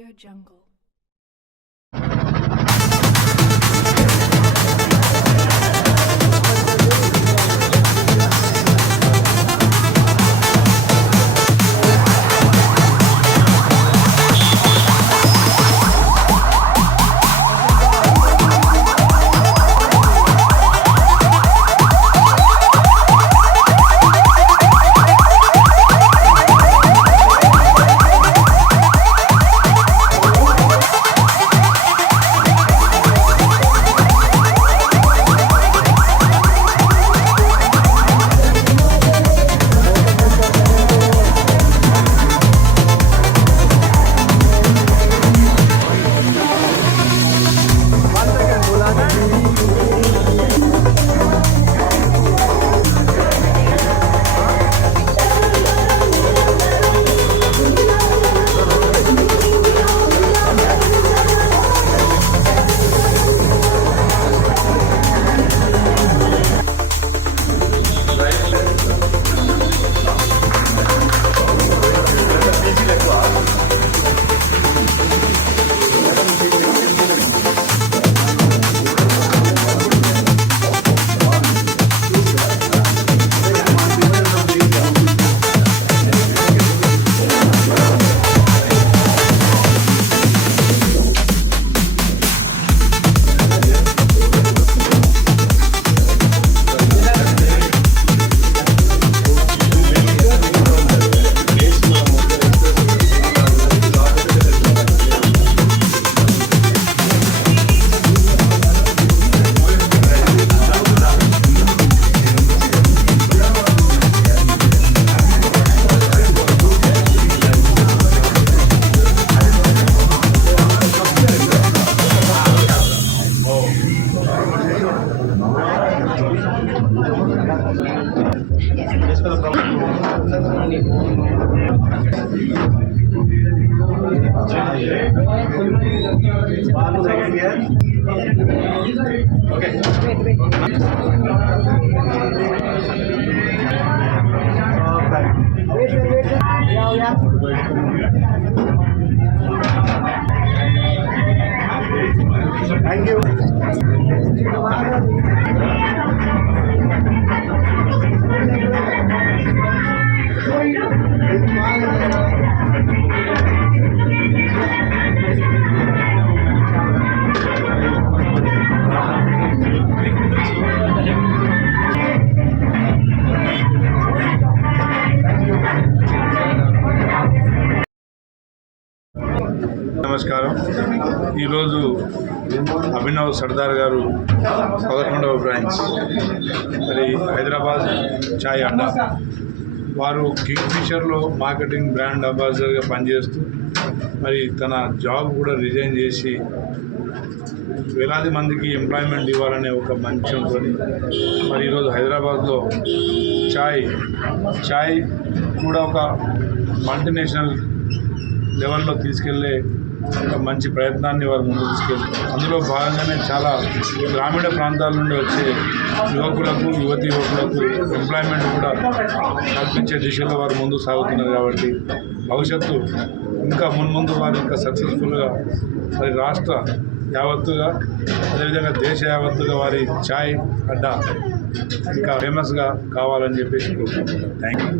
AudioJungle. Thank you. నమస్కారం. ఈరోజు అభినవ్ సర్దార్ గారు 11వ బ్రాంచ్ మరి హైదరాబాద్ చాయ్ అడ్డా వారు కింగ్ఫిషర్లో మార్కెటింగ్ బ్రాండ్ అంబాసిడర్గా పనిచేస్తూ మరి తన జాబ్ కూడా రిజైన్ చేసి వేలాది మందికి ఎంప్లాయ్మెంట్ ఇవ్వాలనే ఒక మంచంతో మరి ఈరోజు హైదరాబాద్లో చాయ్ కూడా ఒక మల్టీనేషనల్ లెవెల్లో తీసుకెళ్లే ఒక మంచి ప్రయత్నాన్ని వారు ముందుకు తీసుకెళ్తారు. అందులో భాగంగానే చాలా గ్రామీణ ప్రాంతాల నుండి వచ్చే యువకులకు ఎంప్లాయ్మెంట్ కూడా కల్పించే దిశలో వారు ముందుకు సాగుతున్నారు. కాబట్టి భవిష్యత్తు ఇంకా మున్ముందు వారు ఇంకా సక్సెస్ఫుల్గా మరి రాష్ట్ర యావత్తుగా అదేవిధంగా దేశ యావత్తుగా వారి చాయ్ అడ్డా ఇంకా ఫేమస్గా కావాలని చెప్పేసి కోరుకుంటున్నాను. Thank you.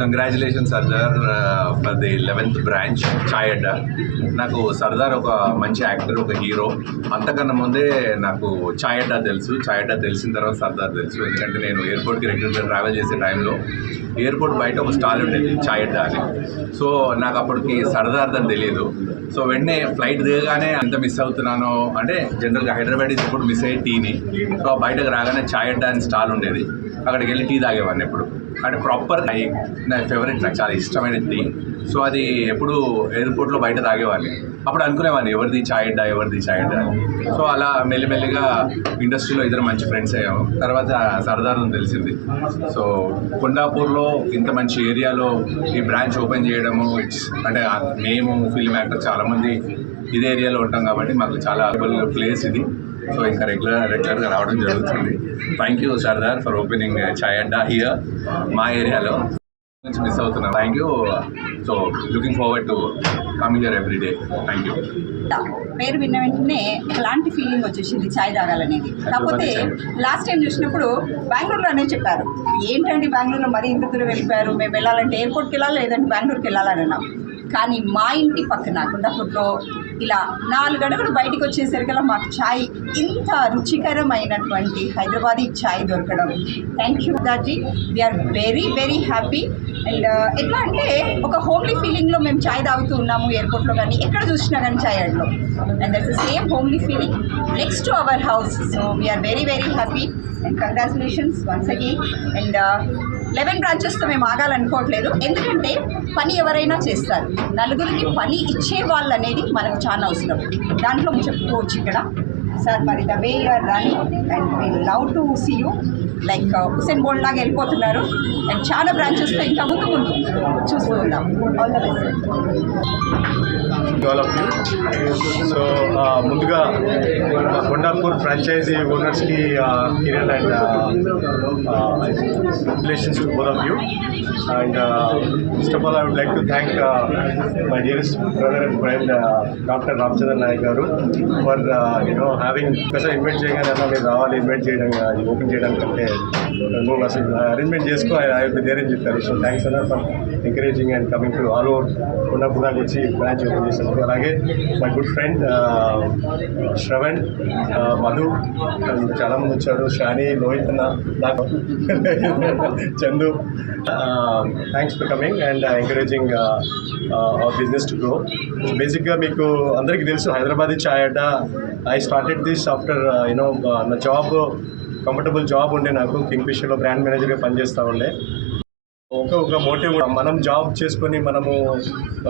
Congratulation Sardar for the 11th branch chai adda. నాకు సర్దార్ ఒక మంచి యాక్టర్, ఒక హీరో. అంతకన్నా ముందే నాకు చాయ్ అడ్డా తెలుసు. చాయ్ అడ్డా తెలిసిన తర్వాత సర్దార్ తెలుసు. ఎందుకంటే నేను ఎయిర్పోర్ట్కి రెగ్యులర్గా ట్రావెల్ చేసే టైంలో ఎయిర్పోర్ట్ బయట ఒక స్టాల్ ఉండేది చాయ్ అడ్డా అని. సో నాకు అప్పటికి సర్దార్ అని తెలియదు. సో వెంటనే ఫ్లైట్ దిగగానే అంత మిస్ అవుతున్నాను అంటే జనరల్గా హైదరాబాద్ ఇప్పుడు మిస్ అయ్యే టీని. సో బయటకు రాగానే చాయ్ అడ్డా అని స్టాల్ ఉండేది. అక్కడికి వెళ్ళి టీ తాగేవాడిని ఎప్పుడు. అంటే ప్రాపర్ నా ఫేవరెట్, నాకు చాలా ఇష్టమైన టీ. సో అది ఎప్పుడు ఎయిర్పోర్ట్లో బయట తాగేవాడిని. అప్పుడు అనుకునేవాడిని ఎవరిది చాయ్ అడ్డా అని. సో అలా మెల్లిమెల్లిగా ఇండస్ట్రీలో ఇద్దరు మంచి ఫ్రెండ్స్ అయ్యాము. తర్వాత సర్దార్ అని తెలిసింది. సో కొండాపూర్లో ఇంత మంచి ఏరియాలో ఈ బ్రాంచ్ ఓపెన్ చేయడము, అంటే మేము ఫిల్మ్ యాక్టర్ చాలామంది ఇదే ఏరియాలో ఉంటాం కాబట్టి మాకు చాలా ప్లేస్ ఇది. సో ఇంకా రెగ్యులర్గా రావడం జరుగుతుంది. Thank you Sardar for opening chai Adda here మా ఏరియాలో. నుంచి మిస్ అవుతున్నాను. Thank you. So looking forward to coming here every day. Thank you. పేరు విన్న వెంటనే ఎలాంటి ఫీలింగ్ వచ్చేసింది చాయ్ తాగాలనేది. కాకపోతే లాస్ట్ టైం చూసినప్పుడు బెంగళూరులోనే చెప్పారు, ఏంటండి బెంగళూరులో మరీ ఇంత దూరం వెళ్ళిపోయారు, మేము వెళ్ళాలంటే ఎయిర్పోర్ట్కి వెళ్ళాలి లేదంటే బెంగళూరుకి వెళ్ళాలని అన్నాం. కానీ మా ఇంటి పక్కన గుండపూర్లో ఇలా 4 అడుగులు బయటకు వచ్చేసరికల్లా మాకు ఛాయ్ ఇంత రుచికరమైనటువంటి హైదరాబాదీ ఛాయ్ దొరకడం, thank you Daaji. We're very very happy. And ఎట్లా అంటే ఒక హోమ్లీ ఫీలింగ్లో మేము ఛాయ్ తాగుతూ ఉన్నాము ఎయిర్పోర్ట్లో కానీ ఎక్కడ చూసినా కానీ ఛాయ్ అడ్లో. And that's the same homely feeling next to our house. So we're very very happy and congratulations once again. And 11 బ్రాంచెస్తో మేము ఆగాలనుకోవట్లేదు, ఎందుకంటే పని ఎవరైనా చేస్తారు, నలుగురికి పని ఇచ్చే వాళ్ళు అనేది మనకు చాలా అవసరం. దాంట్లో చెప్పుకోవచ్చు ఇక్కడ సార్ మరి the way you're running and we love to see you like Usain Bolt లాగా వెళ్ళిపోతున్నారు. అండ్ చాలా బ్రాంచెస్తో ఇంకా ముందు ముందు చూస్తూ ఉంటాం. All the best. All of you. So ముందుగా కొండాపూర్ ఫ్రాంచైజీ ఓనర్స్కి Kiran and relations to both of you. And first of all I would like to thank my dearest brother and friend doctor Ramachandra Naik గారు ఫర్ హ్యావింగ్ స్పెషల్ ఇన్వైట్ చేయగానే అన్న మీరు రావాలి invite చేయడం open చేయడానికి అంటే నువ్వు అసలు అరేంజ్మెంట్ చేసుకో ఐ విల్ బి దేర్ అని చెప్పారు. సో థ్యాంక్స్ అన్న for encouraging and coming to all over కొండాపూరాకి వచ్చి బ్రాంచ్ ఓపెన్ చేశారు. అలాగే my good friend Shravan, Madhu, చాలామంది వచ్చారు, షాని, లోహిత్ అన్న, Chandu. Thanks for coming and encouraging our business to grow. బేసిక్గా మీకు అందరికీ తెలుసు Hyderabadi chai adda. I started this after నా జాబ్, కంఫర్టబుల్ జాబ్ ఉండే నాకు కింగ్ఫిషర్లో బ్రాండ్ మేనేజర్గా పనిచేస్తూ ఉండే. ఒక మోటివ్ మనం జాబ్ చేసుకొని మనము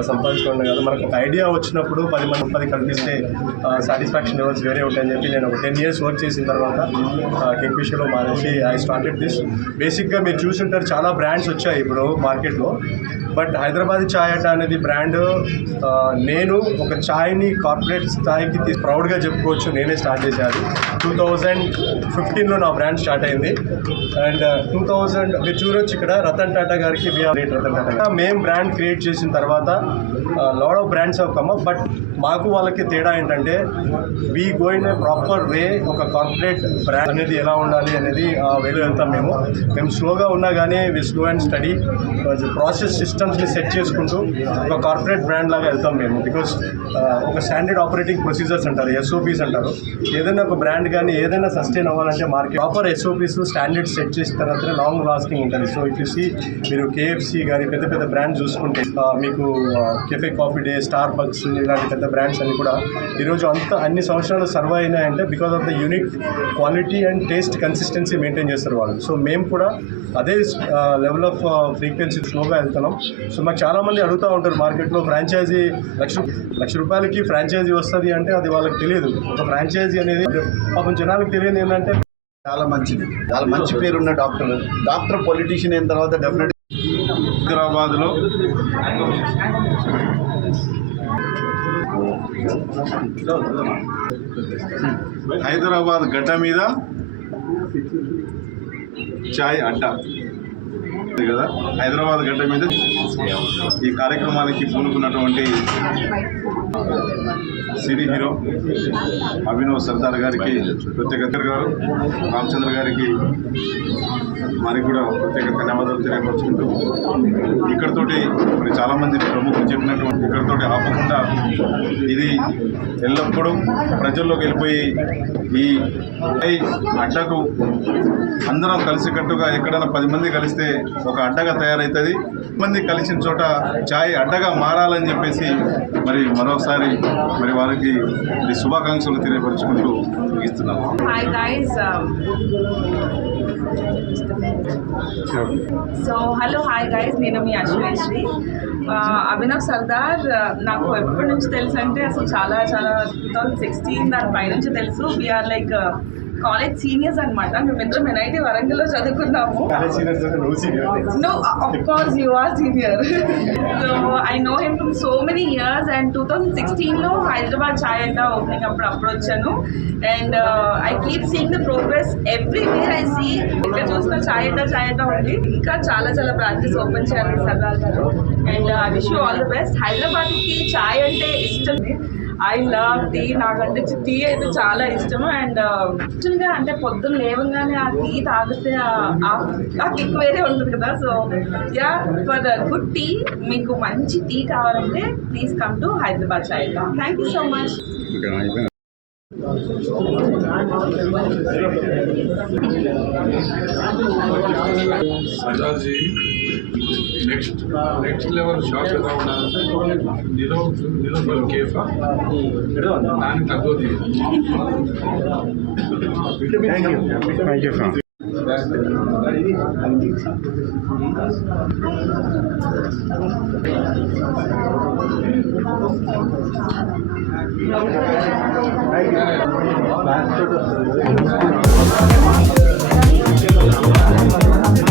సంపాదించుకోండి కదా, మనకు ఒక ఐడియా వచ్చినప్పుడు 10 మంది 10 కల్పిస్తే సాటిస్ఫాక్షన్ లెవెల్స్ వేరే ఉంటాయని చెప్పి నేను ఒక 10 years వర్క్ చేసిన తర్వాత కింగ్ఫిషర్లో మానేసి ఐ స్టార్టెడ్ దిస్. బేసిక్గా మీరు చూసుంటారు చాలా బ్రాండ్స్ వచ్చాయి ఇప్పుడు మార్కెట్లో, బట్ హైదరాబాదీ చాయ్ అడ్డా అనేది బ్రాండ్ నేను ఒక ఛాయ్ని కార్పొరేట్ స్థాయికి ప్రౌడ్గా చెప్పుకోవచ్చు. నేనే స్టార్ట్ చేశాను 2015లో నా బ్రాండ్ స్టార్ట్ అయింది. అండ్ 2000 మీరు చూడొచ్చు ఇక్కడ రతన్ టాటా గారికి రతన్ టాటా మేము బ్రాండ్ క్రియేట్ చేసిన తర్వాత lot of brands of come up. But మాకు వాళ్ళకి తేడా ఏంటంటే we go in a proper way. ఒక కార్పొరేట్ బ్రాండ్ అనేది ఎలా ఉండాలి అనేది వేలో వెళ్తాం మేము స్లోగా ఉన్నా కానీ we slow and study process సిస్టమ్స్ని సెట్ చేసుకుంటూ ఒక కార్పొరేట్ బ్రాండ్ లాగా వెళ్తాం మేము. బికాస్ ఒక స్టాండర్డ్ ఆపరేటింగ్ ప్రొసీజర్స్ అంటారు, SOPs అంటారు. ఏదైనా ఒక బ్రాండ్ కానీ ఏదైనా సస్టైన్ అవ్వాలంటే market proper SOPs standard set చేసిన తర్వాతనే లాంగ్ లాస్టింగ్ ఉంటుంది. సో ఇఫ్ యూ సీ మీరు KFC కానీ పెద్ద పెద్ద బ్రాండ్ చూసుకుంటే మీకు cafe coffee day, Starbucks ఇలాంటి పెద్ద బ్రాండ్స్ అన్ని కూడా ఈరోజు అన్ని సంవత్సరాలు సర్వ్ అయినాయంటే because of the unique quality and taste consistency maintain చేస్తారు వాళ్ళు. సో మేము కూడా అదే లెవెల్ ఆఫ్ ఫ్రీక్వెన్సీ స్లోగా వెళ్తున్నాం. సో మాకు చాలామంది అడుగుతూ ఉంటారు మార్కెట్లో ఫ్రాంచైజీ లక్ష రూపాయలకి ఫ్రాంచైజీ వస్తుంది అంటే అది వాళ్ళకి తెలియదు. ఒక ఫ్రాంచైజీ అనేది పాపం జనాలకు తెలియదు ఏంటంటే చాలా మంచిది, చాలా మంచి పేరున్న డాక్టర్ పొలిటీషియన్ అయిన తర్వాత డెఫినెట్ హైదరాబాద్లో హైదరాబాద్ గడ్డ మీద చాయ్ అడ్డా కదా, హైదరాబాద్ గడ్డ మీద ఈ కార్యక్రమానికి పూనుకున్నటువంటి సినీ హీరో అభినవ్ సర్దార్ గారికి ప్రత్యేక గారు, రామచంద్ర గారికి మరి కూడా ప్రత్యేక ధన్యవాదాలు తెలియపరుచుకుంటూ ఇక్కడితోటి మరి చాలామంది ప్రముఖులు చెప్పినటువంటి ఇక్కడితోటి ఆపకుండా ఇది ఎల్లప్పుడూ ప్రజల్లోకి వెళ్ళిపోయి ఈ అడ్డకు అందరం కలిసికట్టుగా ఎక్కడైనా 10 మంది కలిస్తే ఒక అడ్డగా తయారవుతుంది. మంది కలిసిన చోట చాయ్ అడ్డగా మారాలని చెప్పేసి మరి మరోసారి మరి వారికి శుభాకాంక్షలు తెలియపరుచుకుంటూ ముగిస్తున్నాము. Hi guys. So hello hi guys, నేను మీ అశ్వేశ్రీ. అభినవ్ సర్దార్ నాకు ఎప్పటి నుంచి తెలుసు అంటే అసలు చాలా 2016 దాని పై నుంచి తెలుసు. వీఆర్ లైక్ కాలేజ్ సీనియర్స్ అనమాట. మేమిద్దరం NIT వరంగల్లో చదువుకున్నాము. కాలేజ్ సీనియర్స్ నువ్వు senior No, of course you are senior. So I know him from so many years, and 2016 లో హైదరాబాద్ చాయ్ అడ్డా ఓపెనింగ్ అప్పుడు వచ్చాను. And I keep seeing the progress everywhere I see. ఇక్కడ చూసిన చాయ్ అడ్డా ఉంది. ఇంకా చాలా బ్రాంచెస్ ఓపెన్ చేయాలి సర్దార్ గారు. And I wish you all the best. హైదరాబాద్కి చాయ్ అంటే ఇష్టం. I love tea. నాకంటే టీ అయితే చాలా ఇష్టం. అండ్ యాక్చువల్గా అంటే పొద్దున్న లేవగానే ఆ టీ తాగితే ఆ కిక్ వేరే ఉంటుంది కదా. So yeah, for good tea, మీకు మంచి టీ కావాలంటే please come to Hyderabad chai. Thank you so much. Sardarji next level shop ఎలా ఉండాలంటే నిరోధుల కేఫా దాన్ని తగ్గదు. Thank you friend. Thank you.